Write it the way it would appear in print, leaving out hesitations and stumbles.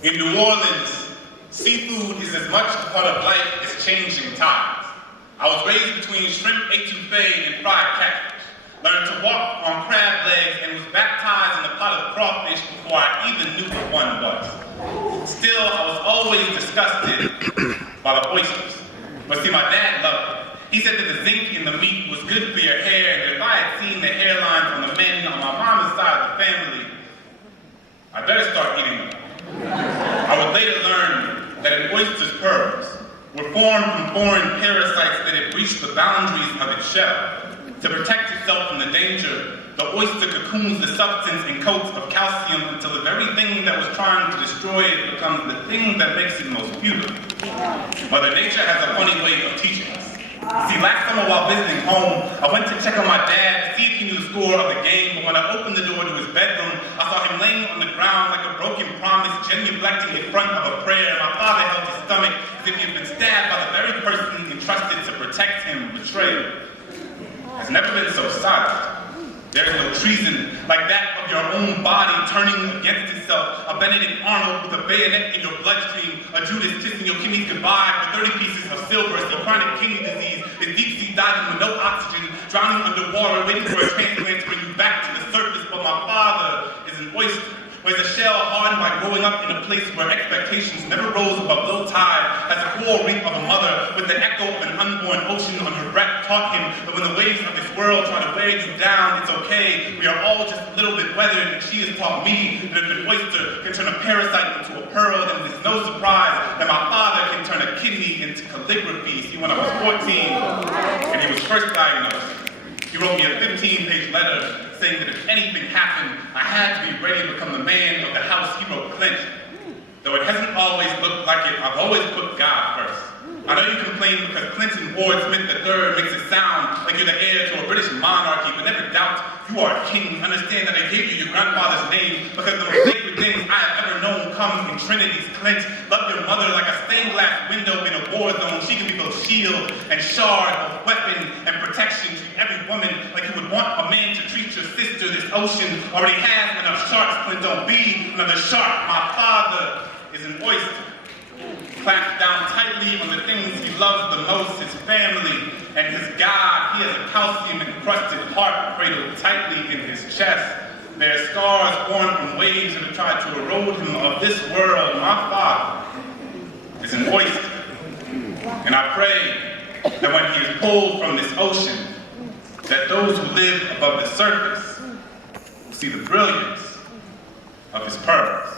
In New Orleans, seafood is as much a part of life as changing tides. I was raised between shrimp etouffee and fried catfish, learned to walk on crab legs, and was baptized in a pot of crawfish before I even knew what one was. Still, I was always disgusted by the oysters. But see, my dad loved it. He said that the zinc in the meat was good for your hair, and if I had seen the hairlines on the men on my mama's side of the family, I better start eating them. I would later learn that an oyster's pearls were formed from foreign parasites that had breached the boundaries of its shell. To protect itself from the danger, the oyster cocoons the substance in coats of calcium until the very thing that was trying to destroy it becomes the thing that makes it most beautiful. Mother Nature has a funny way of teaching us. See, last summer while visiting home, I went to check on my dad to see if he knew the score of the game, but when I opened the door to his bedroom, I saw him laying on the ground like a broken promise, genuflecting in front of a prayer. My father held his stomach as if he had been stabbed by the very person entrusted to protect him, betrayed. Has never been so silent. There is no treason like that of your own body turning against itself, a Benedict Arnold with a bayonet in your bloodstream, a Judas kissing your kidneys goodbye for 30 pieces of silver, a chronic kidney disease, a deep sea diving with no oxygen, drowning underwater, waiting for a transplant to bring you back to the surface. But my father is an oyster, wears a shell hardened by growing up in a place where expectations never rose above low tide, has the coral reef of a mother with the echo of an unborn ocean on her breath, taught him that when the waves of this world try to wear you down, it's okay. We are all just a little bit weathered, and she has taught me that if an oyster can turn a parasite into a pearl, then it's no surprise that my father can turn a kidney into calligraphy. See, when I was 14 and he was first diagnosed, he wrote me a 15-page letter saying that if anything happened, I had to be ready to become the man of the house. He wrote Clint. Though it hasn't always looked like it, I've always put God first. I know you complain because Clinton Ward Smith III makes it sound like you're the heir to a British monarchy, but never doubt you are a king. Understand that I gave you your grandfather's name because the most sacred things I have ever known come in trinities. Clint, love your mother like a stained glass window in a war zone. She can be both shield and shard, weapon and protection to every woman like you would want a man to treat your sister. This ocean already has enough sharks. Clint, don't be another shark. My father is an oyster. Clamped down tightly on the things he loves the most, his family and his God. He has a calcium-encrusted heart cradled tightly in his chest. There are scars born from waves that have tried to erode him of this world. My father is an oyster. And I pray that when he is pulled from this ocean, that those who live above the surface will see the brilliance of his pearls.